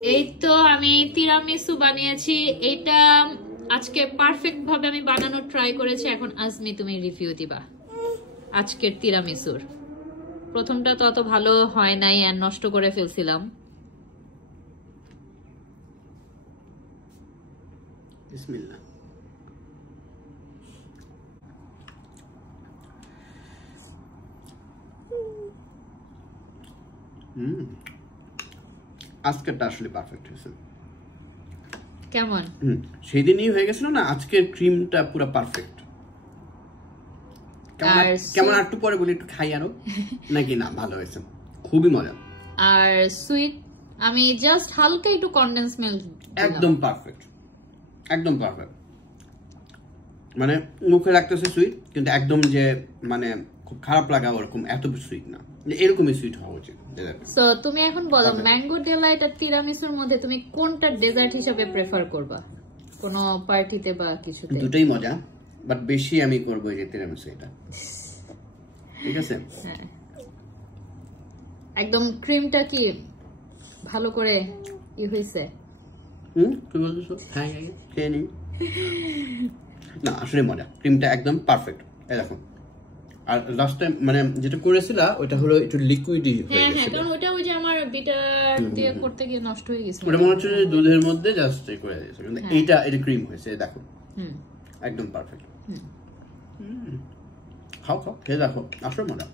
এই তো আমি তিরামিসু বানিয়েছি। এটা আজকে পারফেক্ট ভাবে আমি বানানোর ট্রাই করেছি। এখন আজমি তুমি রিভিউ দিবা আজকের তিরামিসুর। প্রথমটা তো অত ভালো হয় নাই আর নষ্ট করে ফেলছিলাম। বিসমিল্লাহ। আজকেরটা আসলে পারফেক্ট হয়েছে। কেমন? সেদিনই হয়ে গেছিল না, আজকের ক্রিমটা পুরো পারফেক্ট। কেমন একটু পরে বলি, একটু খাই আরো নাকি? না, ভালো হয়েছে, খুবই মজা। আর সুইট আমি জাস্ট হালকা একটু কনডেন্স মিল্ক, একদম পারফেক্ট, একদম পারফেক্ট। মানে মুখে লাগতেছে সুইট, কিন্তু একদম যে মানে খুব খারাপ লাগা ওরকম এত সুইট না, এরকমই সুইট হওয়া উচিত। সো তুমি এখন বলো ম্যাঙ্গো ডিলাইট আর তিরামিসুর মধ্যে তুমি কোনটা ডেজার্ট হিসেবে প্রেফার করবা কোনো পার্টিতে বা কিছুতে? দুটোই মজা, বাট বেশি আমি করব এই যে তিরামিসু, এটা ঠিক আছে। হ্যাঁ, একদম ক্রিমটা কি ভালো করে ই হইছে? কি বলছো? হ্যাঁ, খেয়ে নিই। না আসলে মজা, ক্রিমটা একদম পারফেক্ট। এই দেখো, আর লাস্ট টাইম মানে যেটা করেছিল ওটা হলো একটু লিকুইডই হয়ে গেছে। হ্যাঁ, কারণ ওটা ওই যে আমার বিটার দিয়ে করতে গিয়ে নষ্ট হয়ে গেছে। ওটা মনে হচ্ছে যে দুধের মধ্যে জাস্ট করে দিয়েছে, কিন্তু এটা ক্রিম হয়েছে। দেখো একদম পারফেক্ট। খাও খেয়ে দেখো, আসলে মজা।